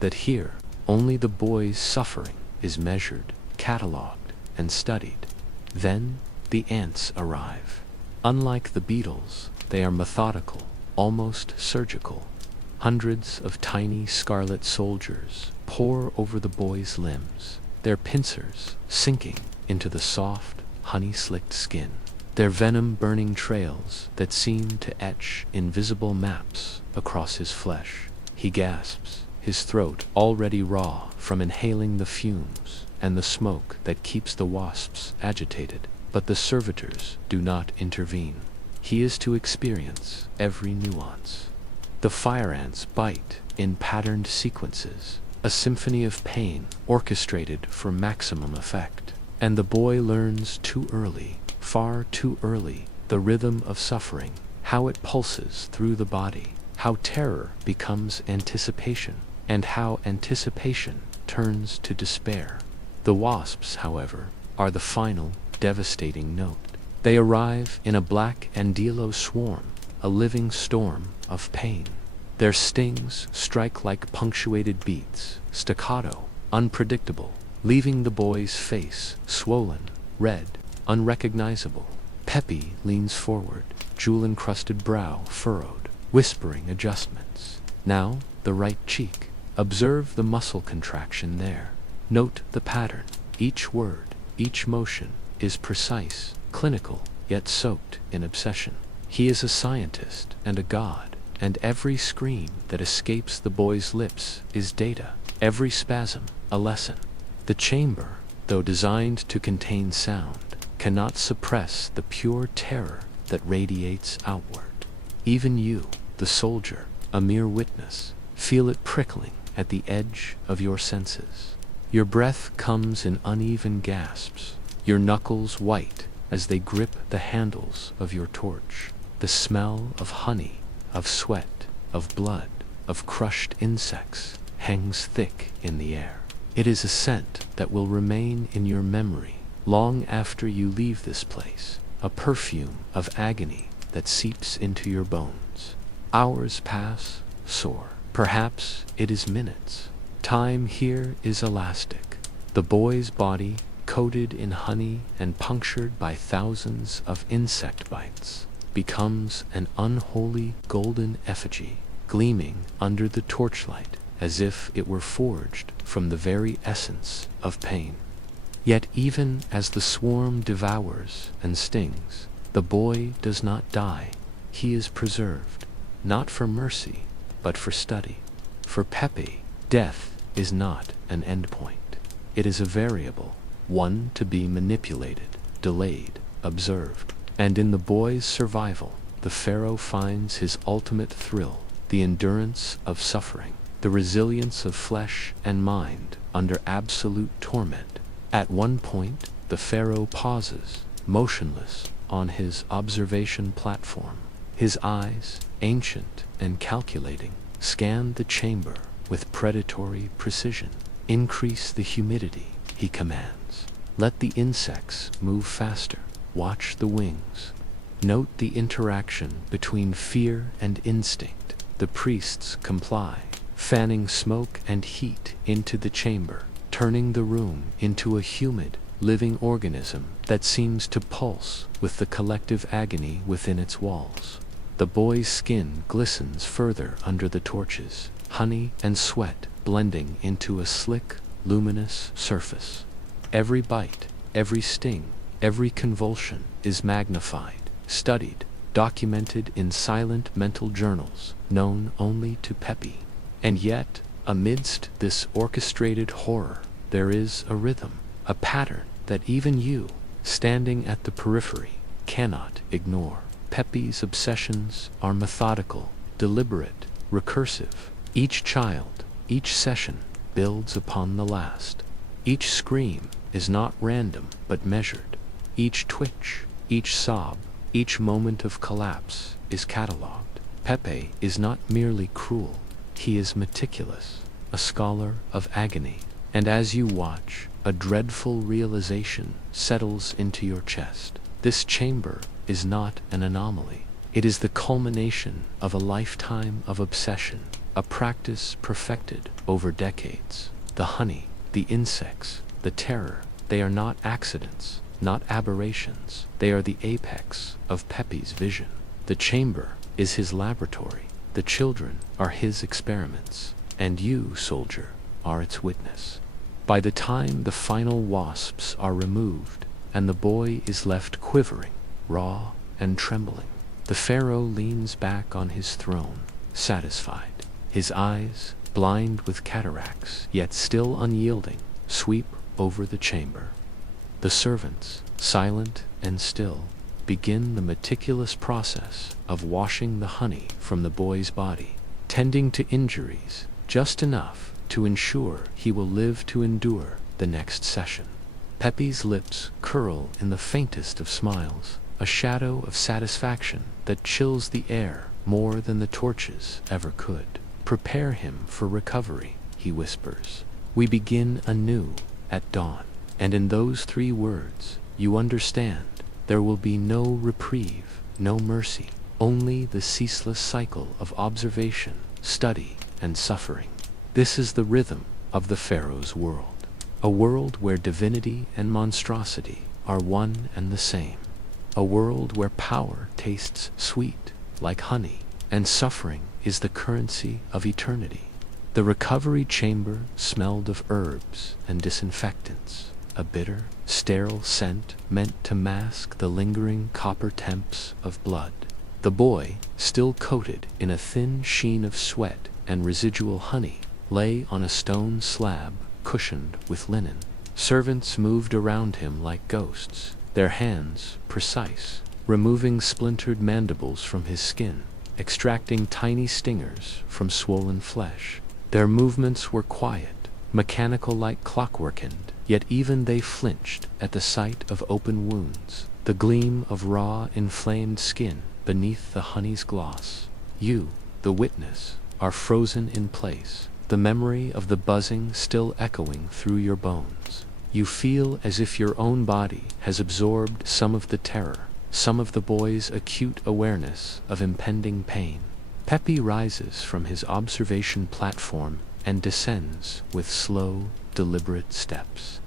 that here only the boy's suffering is measured, catalogued, and studied. Then the ants arrive. Unlike the beetles, they are methodical, almost surgical. Hundreds of tiny scarlet soldiers pour over the boy's limbs, their pincers sinking into the soft, honey-slicked skin, their venom-burning trails that seem to etch invisible maps across his flesh. He gasps, his throat already raw from inhaling the fumes and the smoke that keeps the wasps agitated. But the servitors do not intervene. He is to experience every nuance. The fire ants bite in patterned sequences, a symphony of pain orchestrated for maximum effect. And the boy learns too early, far too early, the rhythm of suffering, how it pulses through the body, how terror becomes anticipation, and how anticipation turns to despair. The wasps, however, are the final, devastating note. They arrive in a black Andilo swarm, a living storm of pain. Their stings strike like punctuated beats, staccato, unpredictable, leaving the boy's face swollen, red, unrecognizable. Peppy leans forward, jewel-encrusted brow furrowed, whispering adjustments. Now, the right cheek. Observe the muscle contraction there. Note the pattern. Each word, each motion is precise, clinical, yet soaked in obsession. He is a scientist and a god, and every scream that escapes the boy's lips is data, every spasm a lesson. The chamber, though designed to contain sound, cannot suppress the pure terror that radiates outward. Even you, the soldier, a mere witness, feel it prickling at the edge of your senses. Your breath comes in uneven gasps, your knuckles white as they grip the handles of your torch. The smell of honey, of sweat, of blood, of crushed insects hangs thick in the air. It is a scent that will remain in your memory long after you leave this place, a perfume of agony that seeps into your bones. Hours pass, soar. Perhaps it is minutes. Time here is elastic. The boy's body, coated in honey and punctured by thousands of insect bites, becomes an unholy golden effigy, gleaming under the torchlight as if it were forged from the very essence of pain. Yet even as the swarm devours and stings, the boy does not die. He is preserved, not for mercy, but for study. For Pepe, death is not an endpoint. It is a variable, one to be manipulated, delayed, observed. And in the boy's survival, the Pharaoh finds his ultimate thrill, the endurance of suffering, the resilience of flesh and mind under absolute torment. At one point, the Pharaoh pauses, motionless on his observation platform. His eyes, ancient and calculating, scan the chamber with predatory precision. Increase the humidity, he commands. Let the insects move faster. Watch the wings. Note the interaction between fear and instinct. The priests comply, fanning smoke and heat into the chamber, turning the room into a humid, living organism that seems to pulse with the collective agony within its walls. The boy's skin glistens further under the torches, honey and sweat blending into a slick, luminous surface. Every bite, every sting, every convulsion is magnified, studied, documented in silent mental journals known only to Pepe. And yet, amidst this orchestrated horror, there is a rhythm, a pattern that even you, standing at the periphery, cannot ignore. Pepe's obsessions are methodical, deliberate, recursive. Each child, each session, builds upon the last. Each scream is not random but measured. Each twitch, each sob, each moment of collapse is catalogued. Pepe is not merely cruel, he is meticulous, a scholar of agony. And as you watch, a dreadful realization settles into your chest. This chamber is not an anomaly. It is the culmination of a lifetime of obsession, a practice perfected over decades. The honey, the insects, the terror, they are not accidents, not aberrations. They are the apex of Pepe's vision. The chamber is his laboratory, the children are his experiments, and you, soldier, are its witness. By the time the final wasps are removed, and the boy is left quivering, raw and trembling, the pharaoh leans back on his throne, satisfied. His eyes, blind with cataracts, yet still unyielding, sweep over the chamber. The servants, silent and still, begin the meticulous process of washing the honey from the boy's body, tending to injuries just enough to ensure he will live to endure the next session. Pepe's lips curl in the faintest of smiles, a shadow of satisfaction that chills the air more than the torches ever could. Prepare him for recovery, he whispers. We begin anew at dawn. And in those 3 words, you understand, there will be no reprieve, no mercy, only the ceaseless cycle of observation, study, and suffering. This is the rhythm of the Pharaoh's world, a world where divinity and monstrosity are one and the same, a world where power tastes sweet, like honey, and suffering is the currency of eternity. The recovery chamber smelled of herbs and disinfectants, a bitter, sterile scent meant to mask the lingering copper temps of blood. The boy, still coated in a thin sheen of sweat and residual honey, lay on a stone slab cushioned with linen. Servants moved around him like ghosts, their hands precise, removing splintered mandibles from his skin, extracting tiny stingers from swollen flesh. Their movements were quiet, mechanical like clockwork-end, yet even they flinched at the sight of open wounds, the gleam of raw, inflamed skin beneath the honey's gloss. You, the witness, are frozen in place, the memory of the buzzing still echoing through your bones. You feel as if your own body has absorbed some of the terror, some of the boy's acute awareness of impending pain. Pepe rises from his observation platform and descends with slow, deliberate steps.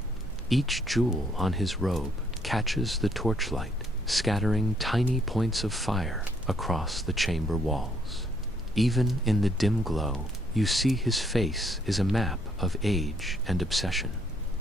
Each jewel on his robe catches the torchlight, scattering tiny points of fire across the chamber walls. Even in the dim glow, you see his face is a map of age and obsession.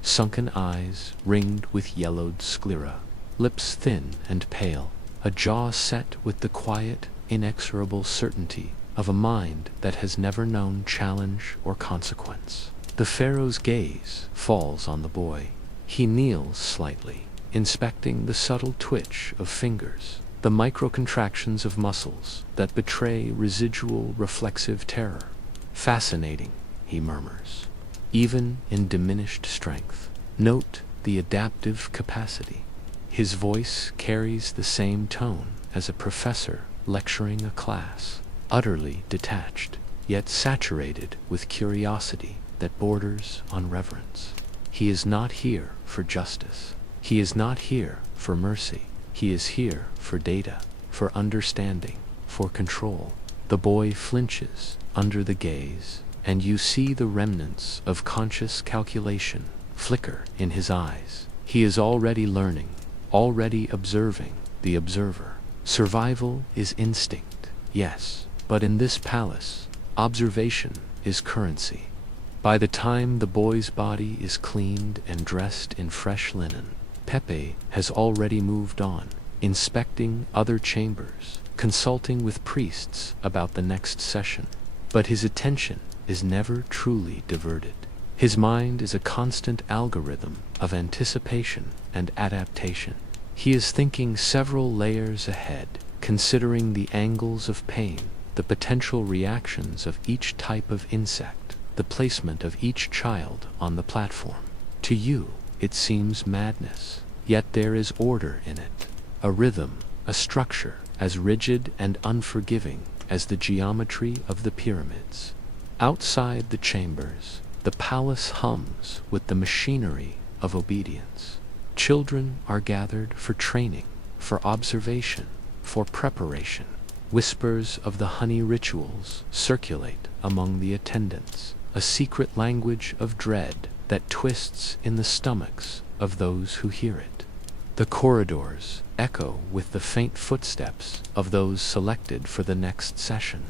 Sunken eyes ringed with yellowed sclera, lips thin and pale, a jaw set with the quiet, inexorable certainty of a mind that has never known challenge or consequence. The pharaoh's gaze falls on the boy. He kneels slightly, inspecting the subtle twitch of fingers, the micro-contractions of muscles that betray residual reflexive terror. Fascinating, he murmurs. Even in diminished strength, note the adaptive capacity. His voice carries the same tone as a professor lecturing a class, utterly detached, yet saturated with curiosity that borders on reverence. He is not here for justice. He is not here for mercy. He is here for data, for understanding, for control. The boy flinches under the gaze, and you see the remnants of conscious calculation flicker in his eyes. He is already learning, already observing the observer. Survival is instinct, yes, but in this palace, observation is currency. By the time the boy's body is cleaned and dressed in fresh linen, Pepe has already moved on, inspecting other chambers, consulting with priests about the next session. But his attention is never truly diverted. His mind is a constant algorithm of anticipation and adaptation. He is thinking several layers ahead, considering the angles of pain, the potential reactions of each type of insect, the placement of each child on the platform. To you, it seems madness, yet there is order in it, a rhythm, a structure as rigid and unforgiving as the geometry of the pyramids. Outside the chambers, the palace hums with the machinery of obedience. Children are gathered for training, for observation, for preparation. Whispers of the honey rituals circulate among the attendants, a secret language of dread that twists in the stomachs of those who hear it. The corridors echo with the faint footsteps of those selected for the next session.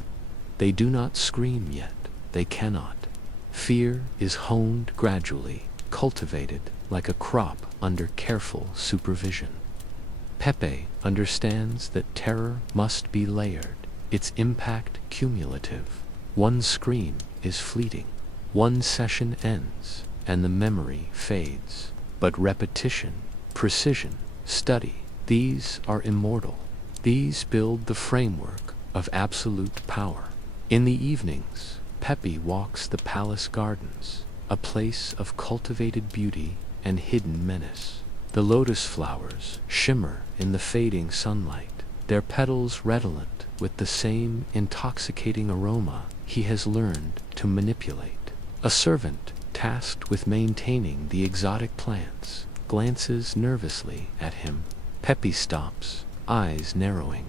They do not scream yet. They cannot. Fear is honed gradually, cultivated like a crop under careful supervision. Pepe understands that terror must be layered, its impact cumulative. One scream is fleeting. One session ends, and the memory fades. But repetition, precision, study, these are immortal. These build the framework of absolute power. In the evenings, Pepe walks the palace gardens, a place of cultivated beauty and hidden menace. The lotus flowers shimmer in the fading sunlight, their petals redolent with the same intoxicating aroma he has learned to manipulate. A servant tasked with maintaining the exotic plants glances nervously at him. Pepe stops, eyes narrowing.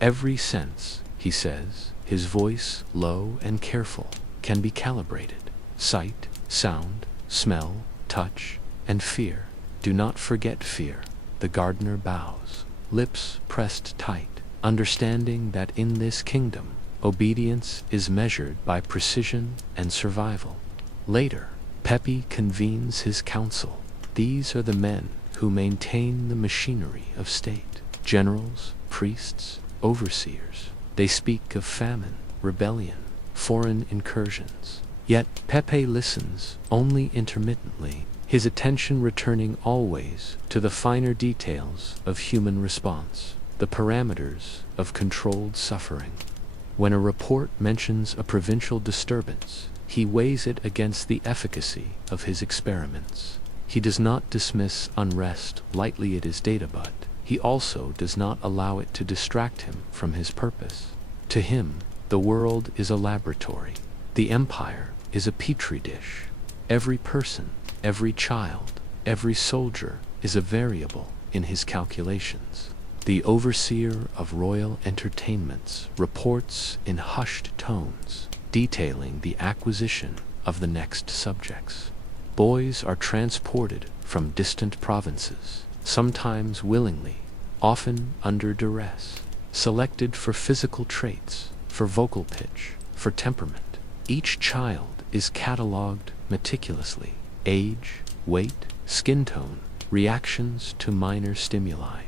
Every sense, he says, his voice low and careful, can be calibrated. Sight, sound, smell, touch, and fear. Do not forget fear. The gardener bows, lips pressed tight, understanding that in this kingdom, obedience is measured by precision and survival. Later, Pepe convenes his council. These are the men who maintain the machinery of state. Generals, priests, overseers. They speak of famine, rebellion, foreign incursions. Yet Pepe listens only intermittently, his attention returning always to the finer details of human response, the parameters of controlled suffering. When a report mentions a provincial disturbance, he weighs it against the efficacy of his experiments. He does not dismiss unrest lightly at his data, but he also does not allow it to distract him from his purpose. To him, the world is a laboratory. The empire is a petri dish. Every person, every child, every soldier is a variable in his calculations. The overseer of royal entertainments reports in hushed tones, detailing the acquisition of the next subjects. Boys are transported from distant provinces, sometimes willingly, often under duress, selected for physical traits, for vocal pitch, for temperament. Each child is catalogued meticulously: age, weight, skin tone, reactions to minor stimuli.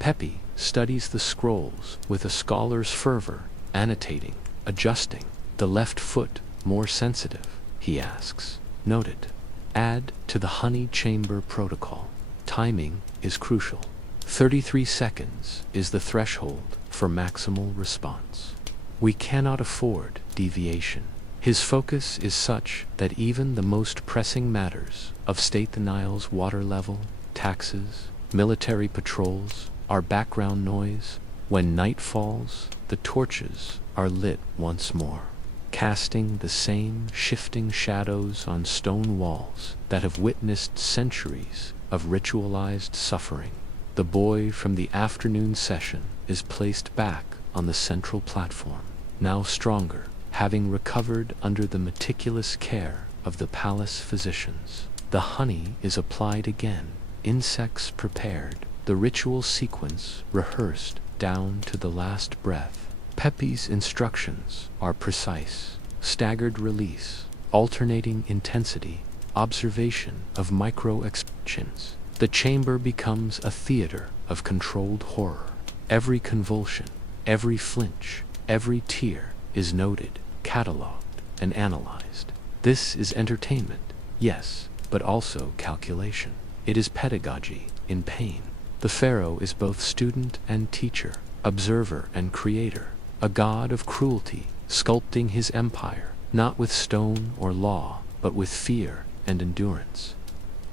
Pepe studies the scrolls with a scholar's fervor, annotating, adjusting. The left foot more sensitive, he asks. Noted. Add to the honey chamber protocol. Timing is crucial. 33 seconds is the threshold for maximal response. We cannot afford deviation. His focus is such that even the most pressing matters of State the Nile's water level, taxes, military patrols, are background noise. When night falls, the torches are lit once more, casting the same shifting shadows on stone walls that have witnessed centuries of ritualized suffering. The boy from the afternoon session is placed back on the central platform, now stronger, having recovered under the meticulous care of the palace physicians. The honey is applied again, insects prepared, the ritual sequence rehearsed down to the last breath. Pepe's instructions are precise: staggered release, alternating intensity, observation of micro-expressions. The chamber becomes a theater of controlled horror. Every convulsion, every flinch, every tear is noted, catalogued, and analyzed. This is entertainment, yes, but also calculation. It is pedagogy in pain. The Pharaoh is both student and teacher, observer and creator, a god of cruelty, sculpting his empire, not with stone or law, but with fear and endurance.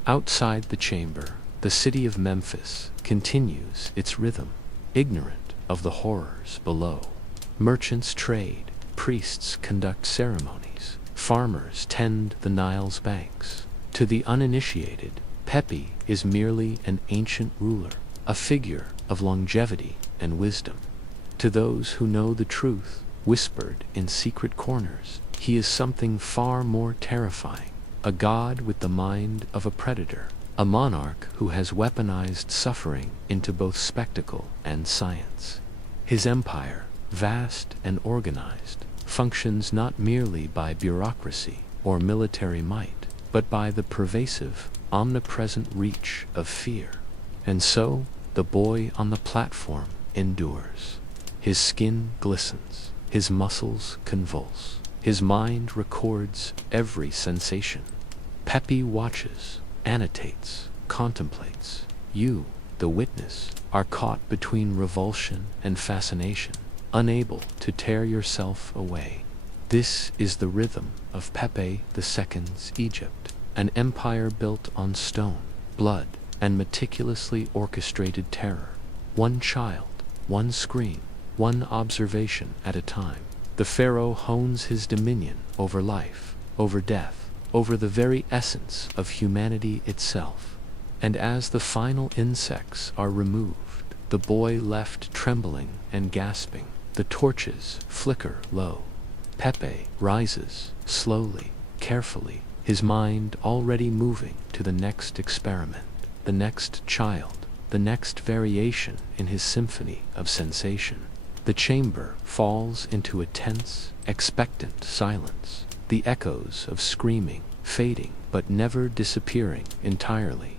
Outside the chamber, the city of Memphis continues its rhythm, ignorant of the horrors below. Merchants trade, priests conduct ceremonies, farmers tend the Nile's banks. To the uninitiated, Pepe is merely an ancient ruler, a figure of longevity and wisdom. To those who know the truth, whispered in secret corners, he is something far more terrifying, a god with the mind of a predator, a monarch who has weaponized suffering into both spectacle and science. His empire, vast and organized, functions not merely by bureaucracy or military might, but by the pervasive, omnipresent reach of fear. And so, the boy on the platform endures. His skin glistens, his muscles convulse, his mind records every sensation. Pepe watches, annotates, contemplates. You, the witness, are caught between revulsion and fascination, unable to tear yourself away. This is the rhythm of Pepe II's Egypt, an empire built on stone, blood, and meticulously orchestrated terror. One child, one scream, one observation at a time. The pharaoh hones his dominion over life, over death, over the very essence of humanity itself. And as the final insects are removed, the boy left trembling and gasping, the torches flicker low. Pepe rises, slowly, carefully, his mind already moving to the next experiment, the next child, the next variation in his symphony of sensation. The chamber falls into a tense, expectant silence, the echoes of screaming fading but never disappearing entirely.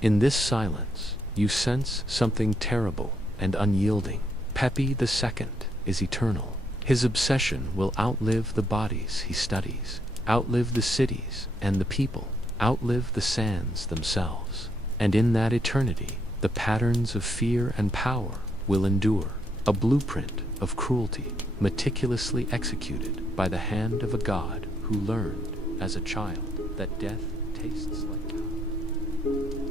In this silence, you sense something terrible and unyielding. Pepe II is eternal. His obsession will outlive the bodies he studies, outlive the cities and the people, outlive the sands themselves. And in that eternity, the patterns of fear and power will endure, a blueprint of cruelty, meticulously executed by the hand of a god who learned, as a child, that death tastes like power.